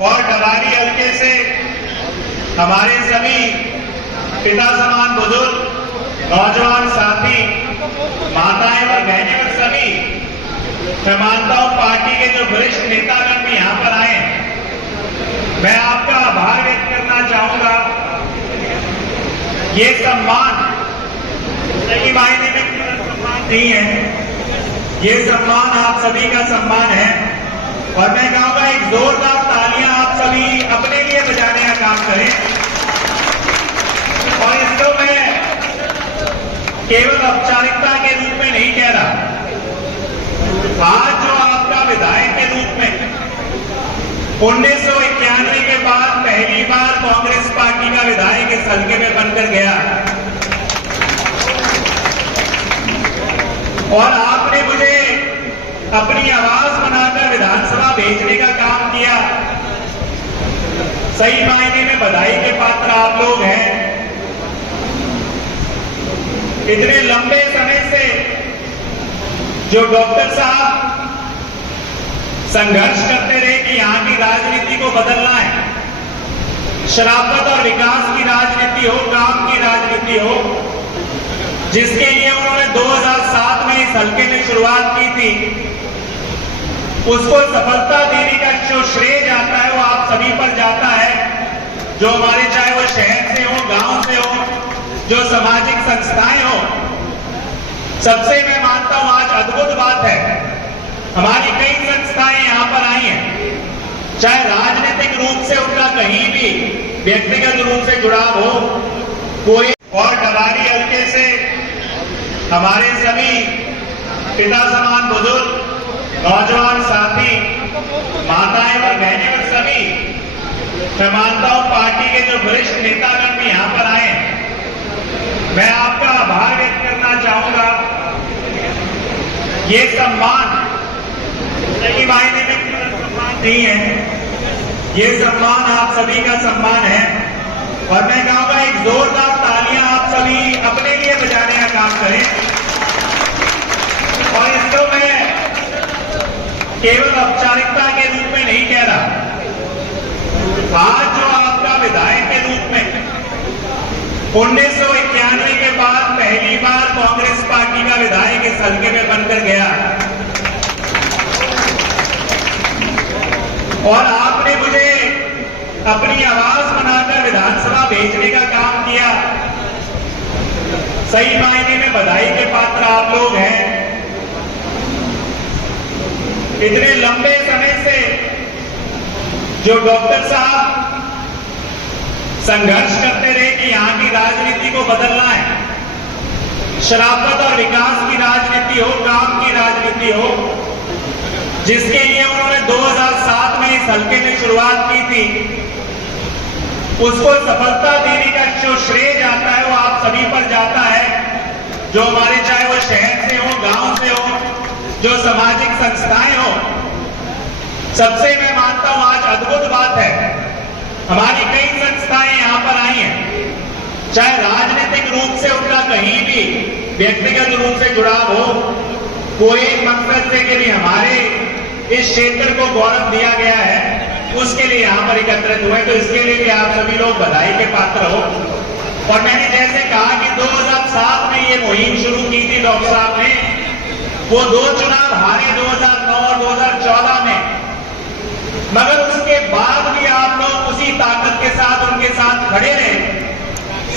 और डवारी हल्के से हमारे सभी पिता समान बुजुर्ग, नौजवान साथी, माताएं और बहनें और सभी मैं मानता हूं पार्टी के जो वरिष्ठ नेतागण भी यहां पर आए हैं, मैं आपका आभार व्यक्त करना चाहूंगा। ये सम्मान सही मायने में सम्मान नहीं है, ये सम्मान आप सभी का सम्मान है। और मैं कहूंगा एक जोरदार तालियां आप सभी अपने लिए बजाने का काम करें। और इसको मैं केवल औपचारिकता के रूप में नहीं कह रहा, आज जो आपका विधायक के रूप में 1991 के बाद पहली बार कांग्रेस पार्टी का विधायक इस हल्के में बनकर गया और आपने मुझे अपनी आवाज बनाकर विधानसभा भेजने का काम किया, सही मायने में बधाई के पात्र आप लोग हैं। इतने लंबे समय से जो डॉक्टर साहब संघर्ष करते रहे कि यहां की राजनीति को बदलना है, शराफत और विकास की राजनीति हो, काम की राजनीति हो, जिसके लिए उन्होंने 2007 में इस हल्के में शुरुआत की थी, उसको सफलता देने का जो श्रेय जाता है वो आप सभी पर जाता है, जो हमारे चाहे वो शहर से हो, गांव से हो, जो सामाजिक संस्थाएं हो। सबसे मैं मानता हूं आज अद्भुत बात है, हमारी कई संस्थाएं यहां पर आई हैं, चाहे राजनीतिक रूप से उनका कहीं भी व्यक्तिगत रूप से जुड़ाव हो कोई, और डवारी हल्के से हमारे सभी पिता समान बुजुर्ग, नौजवान साथी, माताएं और बहनें और सभी मैं मानता हूं पार्टी के जो वरिष्ठ नेतागण भी यहां पर आए हैं, मैं आपका आभार व्यक्त करना चाहूंगा। ये सम्मान सही मायने में सम्मान नहीं है, ये सम्मान आप सभी का सम्मान है। और मैं कहूंगा एक जोरदार तालियां आप सभी अपने लिए बजाने का काम करें। और इसको मैं केवल औपचारिकता के रूप में नहीं कह रहा, आज जो आपका विधायक के रूप में 1991 के बाद पहली बार कांग्रेस पार्टी का विधायक इस हल्के में बनकर गया और आपने मुझे अपनी आवाज बनाकर विधानसभा भेजने का काम किया, सही मायने में बधाई के पात्र आप लोग हैं। इतने लंबे समय से जो डॉक्टर साहब संघर्ष करते रहे कि यहां की राजनीति को बदलना है, शराफत और विकास की राजनीति हो, काम की राजनीति हो, जिसके लिए उन्होंने 2007 में इस हल्के में शुरुआत की थी, उसको सफलता देने का जो श्रेय जाता है वो आप सभी पर जाता है, जो हमारे चाहे वो शहर से हो, गांव से हो, जो सामाजिक संस्थाएं हो। सबसे मैं मानता हूं आज अद्भुत बात है, हमारी कई संस्थाएं यहां पर आई हैं, चाहे राजनीतिक रूप से उनका कहीं भी व्यक्तिगत रूप से जुड़ाव हो, कोई एक मकसद से कि भी हमारे इस क्षेत्र को गौरव दिया गया है, उसके लिए यहां पर एकत्रित हुए, तो इसके लिए भी आप सभी लोग बधाई के पात्र हो। और मैंने जैसे कहा कि 2007 में ये मुहिम शुरू की थी डॉक्टर साहब ने, वो 2 चुनाव हारे 2009 और 2014 में, मगर उसके बाद भी आप लोग उसी ताकत के साथ उनके साथ खड़े रहे।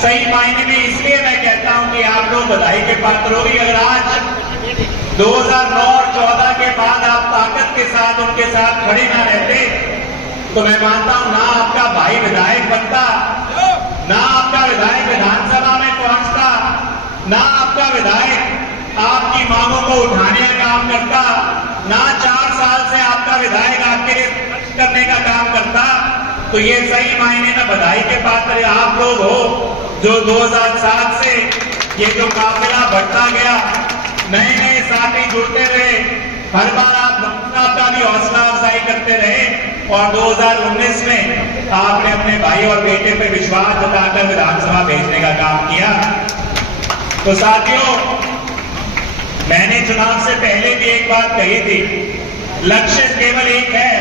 सही मायने में इसलिए मैं कहता हूं कि आप लोग बधाई के पात्र होगी। अगर आज 2009 और 14 के बाद आप ताकत के साथ उनके साथ खड़े ना रहते, तो मैं मानता हूं ना आपका भाई विधायक बनता, ना आपका विधायक विधानसभा में पहुंचता, ना आपका विधायक आपकी मांगों को उठाने का काम करता, ना 4 साल से आपका विधायक आपके लिए करने का काम करता। तो ये सही मायने में बधाई के पात्र आप लोग हो, जो 2007 से ये जो काफिला बढ़ता गया, नए नए साथी जुड़ते रहे, हर बार आप आपका भी हौसला अफजाई करते रहे और 2019 में आपने अपने भाई और बेटे पे विश्वास जताकर विधानसभा भेजने का काम किया। तो साथियों, मैंने चुनाव से पहले भी एक बात कही थी, लक्ष्य केवल एक है,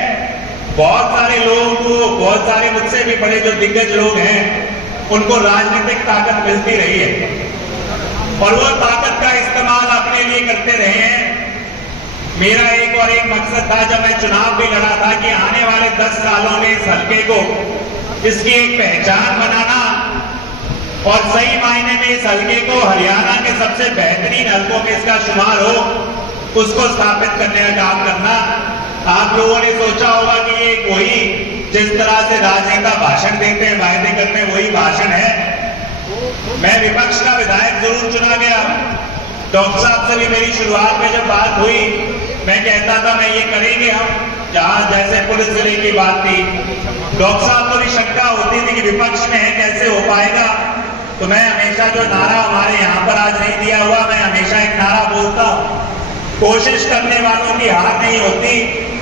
बहुत सारे लोगों को से भी बड़े जो दिग्गज लोग हैं उनको राजनीतिक ताकत मिलती रही है और वो ताकत का इस्तेमाल अपने लिए करते रहे हैं। मेरा एक मकसद था जब मैं चुनाव भी लड़ा था कि आने वाले 10 सालों में इस हल्के को इसकी एक पहचान बनाना और सही मायने में इस हल्के को हरियाणा के सबसे बेहतरीन हल्कों में इसका शुमार हो, उसको स्थापित करने का काम करना। आप लोगों ने सोचा होगा कि ये कोई जिस तरह से राजनेता भाषण देते हैं, वायदे करते हैं, वही भाषण है। मैं विपक्ष का विधायक जरूर चुना गया। डॉक्टर साहब से भी मेरी शुरुआत में जब बात हुई, मैं कहता था मैं ये करेंगे हम, जहां जैसे पुलिस जिले की बात थी, डॉक्टर साहब को भी शंका होती थी कि विपक्ष में है कैसे हो पाएगा। तो मैं हमेशा जो नारा हमारे यहाँ पर आज नहीं दिया हुआ, मैं हमेशा एक नारा बोलता हूँ, कोशिश करने वालों की हार नहीं होती।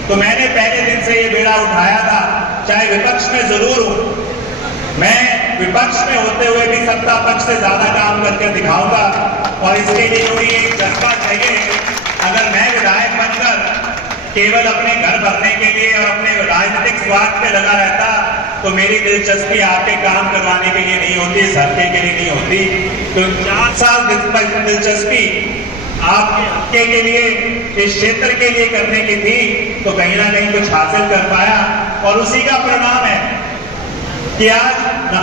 तो मैंने पहले दिन से ये बेड़ा उठाया था, चाहे विपक्ष में जरूर हूं, मैं विपक्ष में होते हुए भी सत्ता पक्ष से ज्यादा काम करके दिखाऊंगा और इसके लिए कोई एक जज्बा चाहिए। अगर मैं विधायक बनकर केवल अपने घर भरने के लिए और अपने राजनीतिक स्वार्थ पे लगा रहता तो मेरी दिलचस्पी आपके काम करवाने के लिए नहीं होती, इस हल्के के लिए नहीं होती। तो 4 साल दिलचस्पी आपके के लिए, इस क्षेत्र के लिए करने की थी, तो कहीं ना कहीं कुछ हासिल कर पाया और उसी का परिणाम है कि आज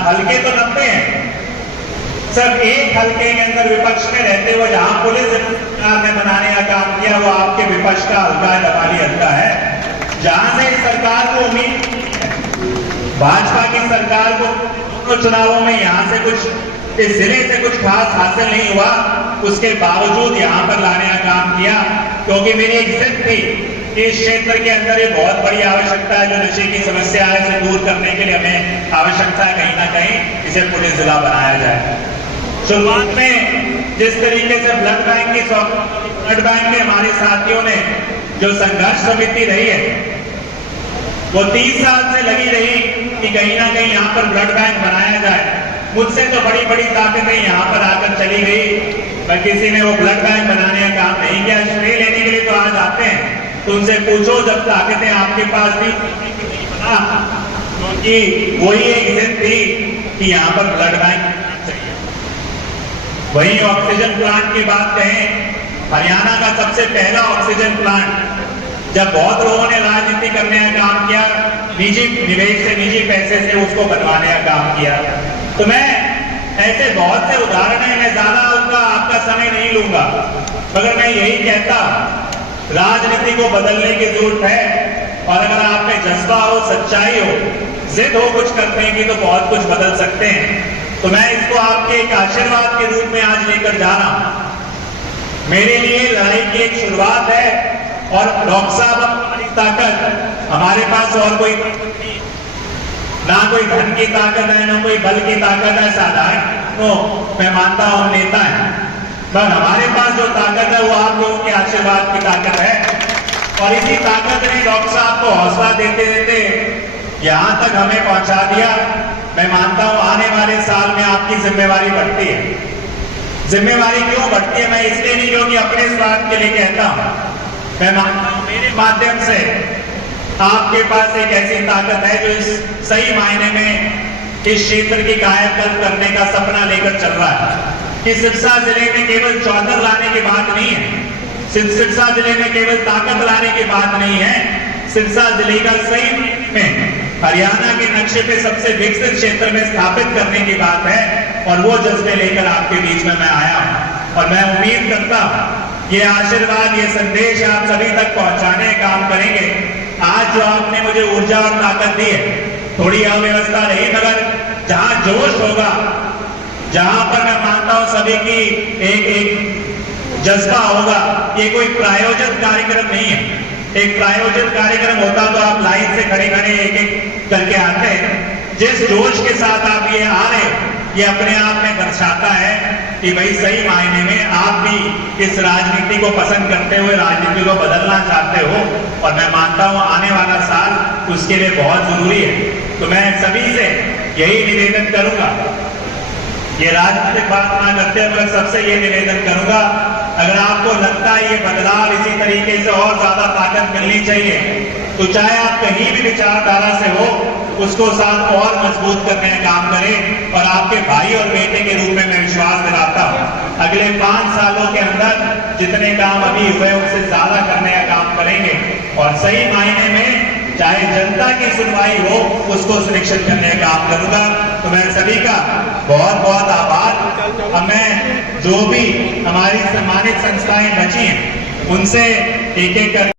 हल्के तो 90 हैं, सिर्फ एक हल्के के अंदर विपक्ष में रहते हुए जहां पुलिस ने बनाने का काम किया वो आपके विपक्ष का हल्का है, दबाली हल्का है। जहां से सरकार को उम्मीद, भाजपा की सरकार को चुनावों में यहां से कुछ इस जिले से कुछ खास हासिल नहीं हुआ, उसके बावजूद यहां पर लाने का काम किया, क्योंकि मेरी एक जिद थी कि इस क्षेत्र के अंदर ये बहुत बड़ी आवश्यकता है, जो नशे की समस्या है इसे दूर करने के लिए हमें आवश्यकता है कहीं ना कहीं इसे पुलिस जिला बनाया जाए। शुरुआत में जिस तरीके से ब्लड बैंक के हमारे साथियों ने जो संघर्ष समिति रही है वो 30 साल से लगी रही कि कहीं ना कहीं यहाँ पर ब्लड बैंक बनाया जाए। मुझसे तो बड़ी बड़ी ताकतें यहाँ पर आकर चली गई, पर किसी ने वो ब्लड बैंक बनाने का काम नहीं किया। श्रेय लेने के लिए तो आज आते हैं, तो उनसे पूछो जब ताकतें आपके पास थी क्योंकि वही एक जिद थी कि यहाँ पर ब्लड बैंक चाहिए। वही ऑक्सीजन प्लांट की बात कहें, हरियाणा का सबसे पहला ऑक्सीजन प्लांट जब बहुत लोगों ने राजनीति करने का काम किया, निजी निवेश से, निजी पैसे से उसको बनवाने का काम किया। तो मैं ऐसे बहुत से उदाहरण हैं, मैं ज्यादा उनका आपका समय नहीं लूंगा, मगर मैं यही कहता राजनीति को बदलने की जरूरत है और अगर आप में जज्बा हो, सच्चाई हो, जिद हो कुछ करने की तो बहुत कुछ बदल सकते हैं। तो मैं इसको आपके एक आशीर्वाद के रूप में आज लेकर जा रहा हूं। मेरे लिए लड़ाई की एक शुरुआत है और डॉक्टर साहब हमारी ताकत, हमारे पास और कोई ना कोई धन की ताकत है, ना कोई बल की ताकत है, साधारण तो मैं मानता हूं नेता है, पर हमारे पास जो ताकत है वो आप लोगों के आशीर्वाद की ताकत है। और इसी ताकत ने डॉक्टर साहब को हौसला देते देते यहां तक हमें पहुंचा दिया। मैं मानता हूं आने वाले साल में आपकी जिम्मेवारी बढ़ती है। जिम्मेवारी क्यों बढ़ती है? मैं इसलिए नहीं क्योंकि अपने स्वार्थ के लिए कहता हूं, मैं मानता हूं मेरे माध्यम से आपके पास एक ऐसी ताकत है जो इस सही मायने में इस क्षेत्र की कायाकल्प करने का सपना लेकर चल रहा है। कि सिरसा जिले में केवल चौधर लाने की बात नहीं है, सिरसा जिले में केवल ताकत लाने की बात नहीं है, सिरसा जिले का सही में हरियाणा के नक्शे पे सबसे विकसित क्षेत्र में स्थापित करने की बात है। और वो जज्बे लेकर आपके बीच में मैं आया हूं और मैं उम्मीद करता हूं ये आशीर्वाद, ये संदेश आप सभी तक पहुंचाने का काम करेंगे। आज जो आपने मुझे ऊर्जा और ताकत दी है, थोड़ी अव्यवस्था रही, मगर जहां जोश होगा, जहां पर मैं मानता हूं सभी की एक जज्बा होगा, ये कोई प्रायोजित कार्यक्रम नहीं है। एक प्रायोजित कार्यक्रम होता तो आप लाइन से खड़े खड़े एक एक करके आते हैं। जिस जोश के साथ आप ये आ रहे, ये अपने आप में दर्शाता है कि भाई सही मायने में आप भी इस राजनीति को पसंद करते हुए राजनीति को बदलना चाहते हो। और मैं मानता हूं आने वाला साल उसके लिए बहुत जरूरी है। तो मैं सभी से यही निवेदन करूंगा, ये राजनीतिक बात ना करते मगर सबसे ये निवेदन करूंगा अगर आपको लगता है ये बदलाव इसी तरीके से और ज्यादा ताकत मिलनी चाहिए, तो चाहे आप कहीं भी विचारधारा से हो, उसको साथ और मजबूत करने का काम करें। और आपके भाई और बेटे के रूप में मैं विश्वास दिलाता हूं, अगले 5 सालों के अंदर जितने काम अभी हुए उससे ज्यादा करने का काम करेंगे। और सही मायने में चाहे जनता की सुनवाई हो, उसको सुनिश्चित करने का काम करूंगा। तो मैं सभी का बहुत बहुत आभार। अब मैं जो भी हमारी सम्मानित संस्थाएं बची हैं, उनसे एक एक कर